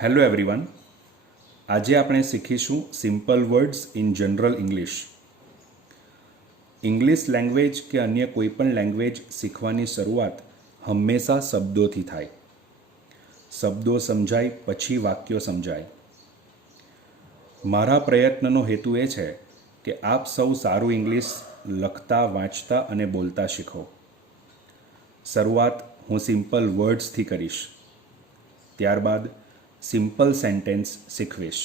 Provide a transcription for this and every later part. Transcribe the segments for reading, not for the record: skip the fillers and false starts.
Hello everyone. આજે આપણે શીખીશું simple words in general English. English language કે અન્ય કોઈ પણ લેંગ્વેજ શીખવાની શરૂઆત હંમેશા શબ્દોથી થાય. શબ્દો સમજાય પછી વાક્યો સમજાય. મારા પ્રયત્નનો હેતુ એ છે કે આપ સૌ સારું ઇંગ્લિશ લખતા, વાંચતા અને બોલતા શીખો. શરૂઆત હું સિમ્પલ વર્ડ્સથી કરીશ. ત્યારબાદ સિમ્પલ સેન્ટેન્સ શીખવીશ.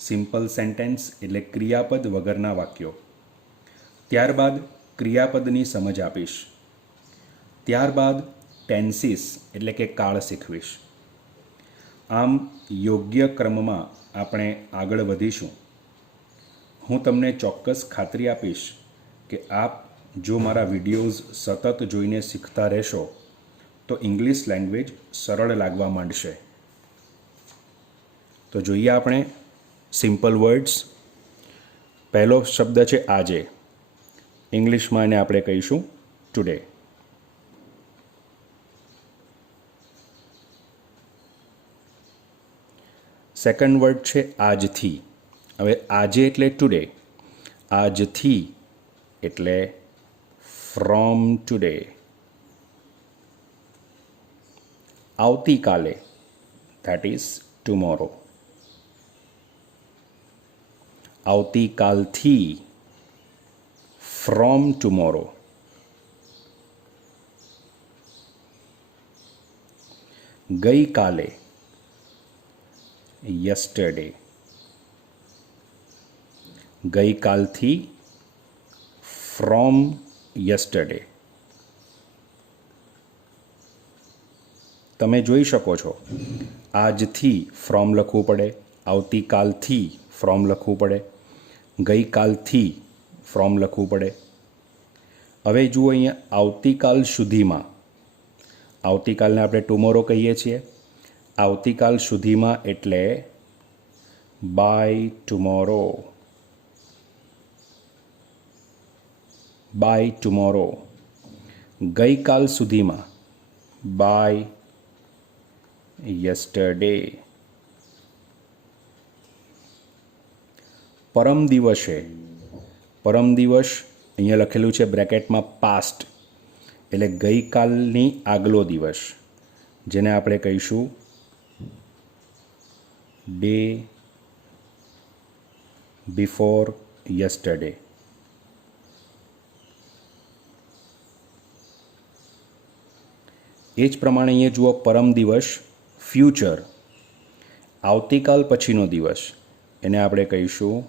સિમ્પલ સેન્ટેન્સ એટલે ક્રિયાપદ વગરના વાક્યો. ત્યારબાદ ક્રિયાપદની સમજ આપીશ. ત્યારબાદ ટેન્સીસ એટલે કે કાળ શીખવીશ. આમ યોગ્ય ક્રમમાં આપણે આગળ વધીશું. હું તમને ચોક્કસ ખાતરી આપીશ કે આપ જો મારા વિડીયોઝ સતત જોઈને શીખતા રહેશો તો ઇંગ્લિશ લેંગ્વેજ સરળ લાગવા માંડશે. તો જોઈએ આપણે સિમ્પલ વર્ડ્સ. પહેલો શબ્દ છે આજે. ઇંગ્લિશમાં એને આપણે કહીશું ટુડે. સેકન્ડ વર્ડ છે આજથી. હવે આજે એટલે ટુડે, આજથી એટલે ફ્રોમ ટુડે. આવતીકાલે ધેટ ઇઝ ટુમોરો. આવતીકાલથી ફ્રોમ ટુમોરો. ગઈકાલે યસ્ટરડે. ગઈકાલથી ફ્રોમ યસ્ટરડે. તમે જોઈ શકો છો આજથી ફ્રોમ લખવું પડે, આવતીકાલથી ફ્રોમ લખવું પડે, ગઈકાલથી ફ્રોમ લખવું પડે. હવે જુઓ અહીંયા આવતીકાલ સુધીમાં. આવતીકાલને આપણે ટુમોરો કહીએ છીએ. આવતીકાલ સુધીમાં એટલે બાય ટુમોરો. By tomorrow. ગઈકાલ સુધીમાં બાય યસ્ટરડે. પરમ દિવસે. પરમ દિવસ અહીંયા લખેલું છે બ્રેકેટમાં પાસ્ટ, એટલે ગઈકાલની આગલો દિવસ, જેને આપણે કહીશું ડે બિફોર યસ્ટરડે. એ જ પ્રમાણે અહીંયા જુઓ પરમ દિવસ ફ્યુચર. આવતીકાલ પછીનો દિવસ એને આપણે કહીશું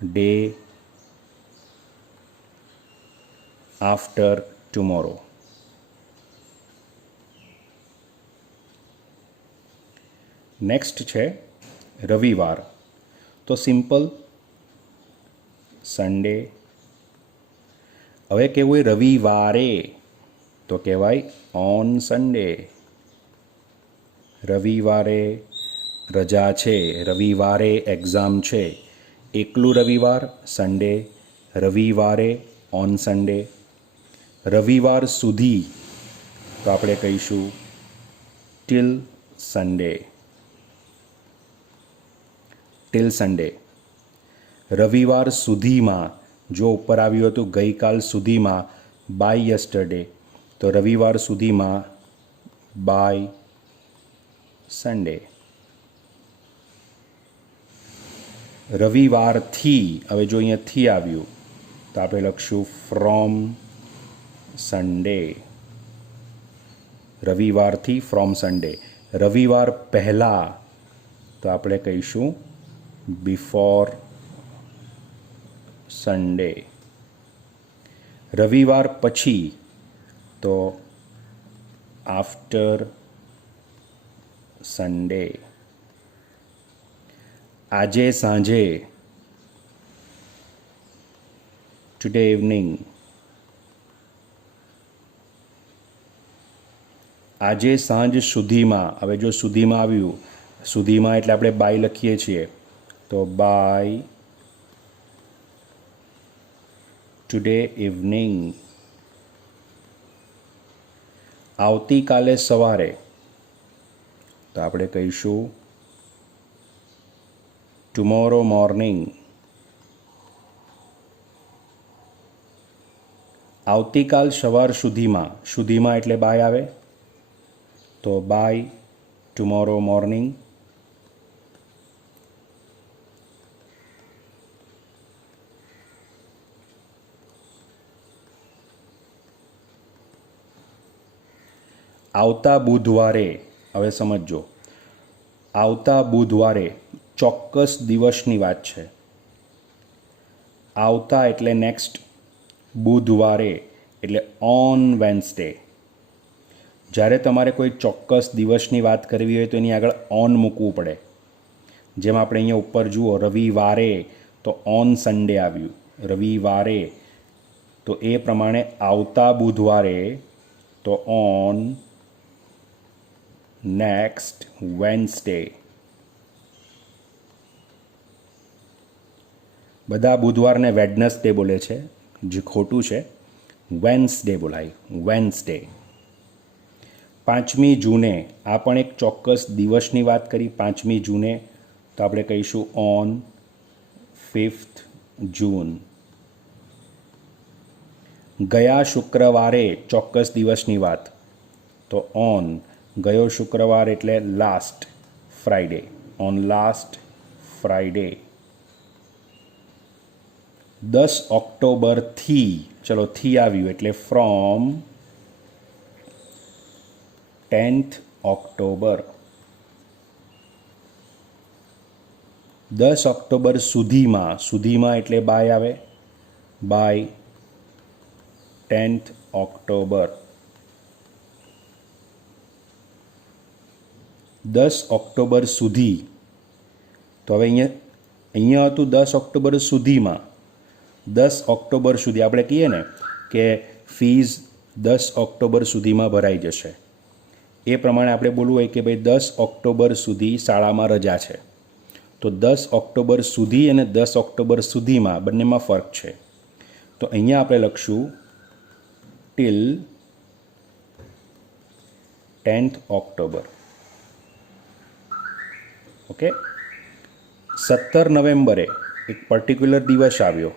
ડે આફ્ટર ટુમોરો. નેક્સ્ટ છે રવિવાર. તો સિમ્પલ સન્ડે. હવે કહેવું હોય રવિવારે તો કહેવાય ઓન સન્ડે. રવિવારે રજા છે, રવિવારે એક્ઝામ છે, એકલું રવિવાર સન્ડે. રવિવારે ઓન સન્ડે. રવિવાર સુધી તો આપણે કહીશું ટિલ સન્ડે. Till Sunday. રવિવાર સુધીમાં જો ઉપર આવ્યું હતું ગઈકાલ સુધીમાં બાય યસ્ટરડે, તો રવિવાર સુધીમાં બાય સન્ડે. રવિવારથી, હવે જો અહીંયા થી આવ્યું તો આપણે લખશું ફ્રોમ સન્ડે. રવિવારથી ફ્રોમ સન્ડે. રવિવાર પહેલાં તો આપણે કહીશું બિફોર સન્ડે. રવિવાર પછી તો આફ્ટર સન્ડે. આજે સાંજે ટુડે ઇવનિંગ. આજે સાંજ સુધીમાં. હવે જો સુધીમાં આવ્યું, સુધીમાં એટલે આપણે બાય લખીએ છીએ, તો બાય ટુડે ઇવનિંગ. આવતીકાલે સવારે તો તો આપણે કહીશું ટુમોરો મોર્નિંગ. આવતીકાલ સવાર સુધીમાં, સુધીમાં એટલે બાય આવે, તો બાય ટુમોરો મોર્નિંગ. આવતા બુધવારે, હવે સમજો, આવતા બુધવારે ચોક્કસ દિવસની વાત છે. આવતા એટલે નેક્સ્ટ, બુધવારે એટલે ઓન વેન્સડે. જ્યારે તમારે કોઈ ચોક્કસ દિવસની વાત કરવી હોય તો એની આગળ ઓન મૂકવું પડે. જેમ આપણે અહીંયા ઉપર જુઓ, રવિવારે તો ઓન સન્ડે આવ્યું, રવિવારે. તો એ પ્રમાણે આવતા બુધવારે તો ઓન નેક્સ્ટ વેન્સડે. બધા બુધવારને વેડનસડે બોલે છે, જે ખોટું છે. વેન્સડે બોલાય, વેન્સડે. 5મી જૂને, આ પણ એક ચોક્કસ દિવસની વાત કરી. 5મી જૂને તો આપણે કહીશું ઓન 5th જૂન. ગયા શુક્રવારે ચોક્કસ દિવસની વાત, તો ઓન ગયો શુક્રવાર એટલે last Friday, on last Friday. 10 ઓક્ટોબરથી, ચલો થી આવ્યું એટલે ફ્રોમ 10th ઓક્ટોબર. 10 ઓક્ટોબર સુધીમાં, સુધીમાં એટલે બાય આવે, બાય 10th ઓક્ટોબર. 10 ઓક્ટોબર સુધી, તો હવે અહીંયા હતું 10 ઓક્ટોબર સુધીમાં. 10 ઓક્ટોબર સુધી આપણે કહીએ ને કે ફીઝ 10 ઓક્ટોબર સુધીમાં ભરાઈ જશે. એ પ્રમાણે આપણે બોલવું હોય કે ભાઈ 10 ઓક્ટોબર સુધી શાળામાં રજા છે. તો 10 ઓક્ટોબર સુધી અને 10 ઓક્ટોબર સુધીમાં બંનેમાં ફરક છે. તો અહીંયા આપણે લખશું ટિલ 10th ઓક્ટોબર. ઓકે. 17 નવેમ્બરે એક પર્ટિક્યુલર દિવસ આવ્યો,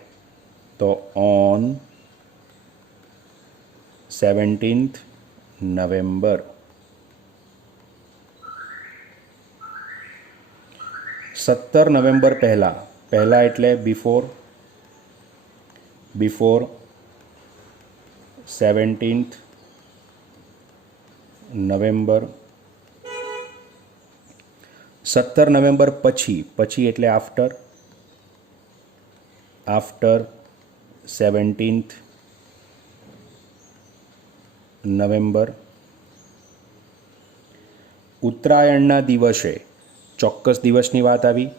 તો ઓન 17th નવેમ્બર. 17 નવેમ્બર પહેલાં, પહેલાં એટલે બિફોર, 17th નવેમ્બર. 17 નવેમ્બર પછી, પછી એટલે આફ્ટર, 17th નવેમ્બર. ઉત્તરાયણના દિવસે ચોક્કસ દિવસની વાત આવી,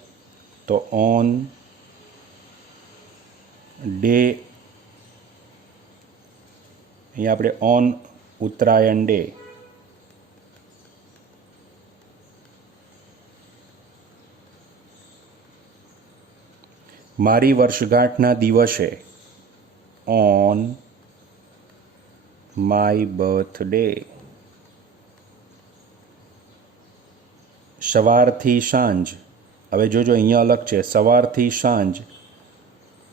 તો ઓન ડે, અહીંયા આપણે ઓન ઉત્તરાયણ ડે. મારી વર્ષગાંઠના દિવસે, ઓન માય બર્થડે. સવારથી સાંજ, હવે જોજો અહીંયા અલગ છે, સવારથી સાંજ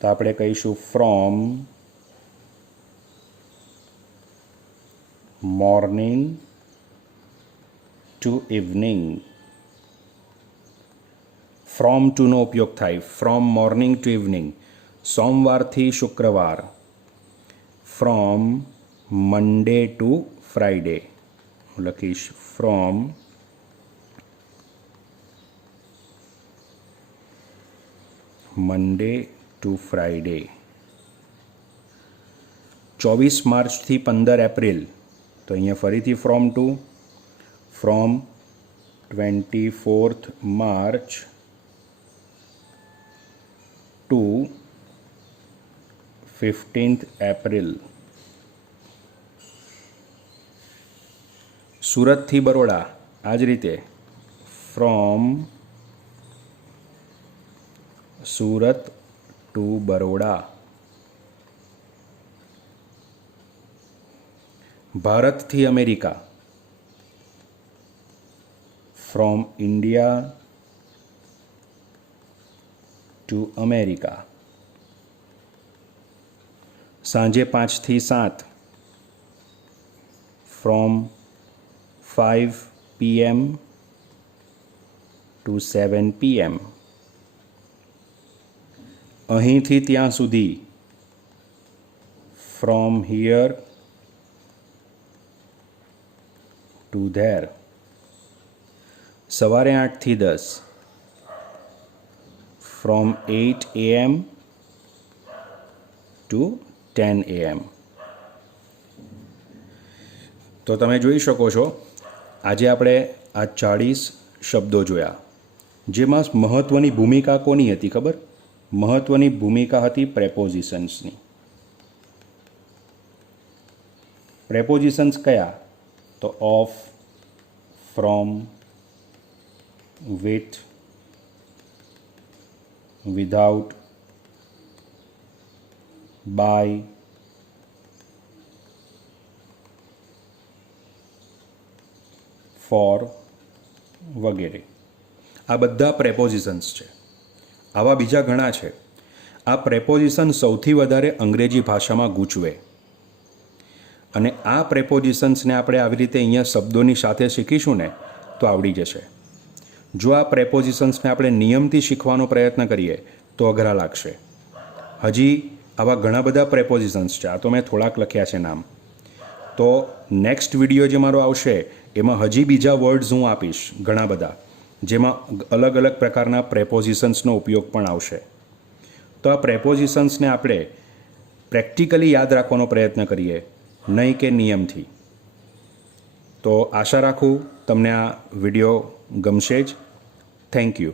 તો આપણે કહીશું from morning to evening. From ટુનો ઉપયોગ થાય, ફ્રોમ મોર્નિંગ ટુ ઇવનિંગ. સોમવારથી શુક્રવાર, ફ્રોમ મંડે ટુ ફ્રાઈડે. હું લખીશ ફ્રોમ મંડે ટુ ફ્રાઈડે. 24 માર્ચથી 15 એપ્રિલ, તો અહીંયા ફરીથી from to, from 24th March to 15th April. સુરતથી બરોડા, આ જ રીતે ફ્રોમ સુરત ટુ બરોડા. ભારતથી America, from India to America. સાંજે 5 થી 7, ફ્રોમ 5 PM ટુ 7 PM. અહીંથી ત્યાં સુધી, ફ્રોમ હિયર ટુ ધેર. સવારે 8 થી 10, ફ્રોમ 8 AM ટુ 10 AM. તો તમે જોઈ શકો છો, આજે આપણે આ 40 શબ્દો જોયા, જેમાં મહત્ત્વની ભૂમિકા કોની હતી ખબર? મહત્ત્વની ભૂમિકા હતી પ્રેપોઝિશન્સની. પ્રેપોઝિશન્સ કયા? તો of, from, with, without, by, for વગેરે. આ બધા પ્રેપોઝિશન્સ છે. આવા બીજા ઘણા છે. આ પ્રેપોઝિશન સૌથી વધારે અંગ્રેજી ભાષામાં ગૂંચવે, અને આ પ્રેપોઝિશન્સને આપણે આવી રીતે અહીંયા શબ્દોની સાથે શીખીશું ને તો આવડી જશે. જો આ પ્રેપોઝિશન્સને આપણે નિયમથી શીખવાનો પ્રયત્ન કરીએ તો અઘરા લાગશે. હજી આવા ઘણા બધા પ્રેપોઝિશન્સ છે. આ તો મેં થોડાક લખ્યા છે નામ. તો નેક્સ્ટ વિડીયો જે મારો આવશે એમાં હજી બીજા વર્ડ્સ હું આપીશ ઘણા બધા, જેમાં અલગ અલગ પ્રકારના પ્રેપોઝિશન્સનો ઉપયોગ પણ આવશે. તો આ પ્રેપોઝિશન્સને આપણે પ્રેક્ટિકલી યાદ રાખવાનો પ્રયત્ન કરીએ, નહીં કે નિયમથી. તો આશા રાખું તમને આ વિડીયો ગમશે જ. Thank you.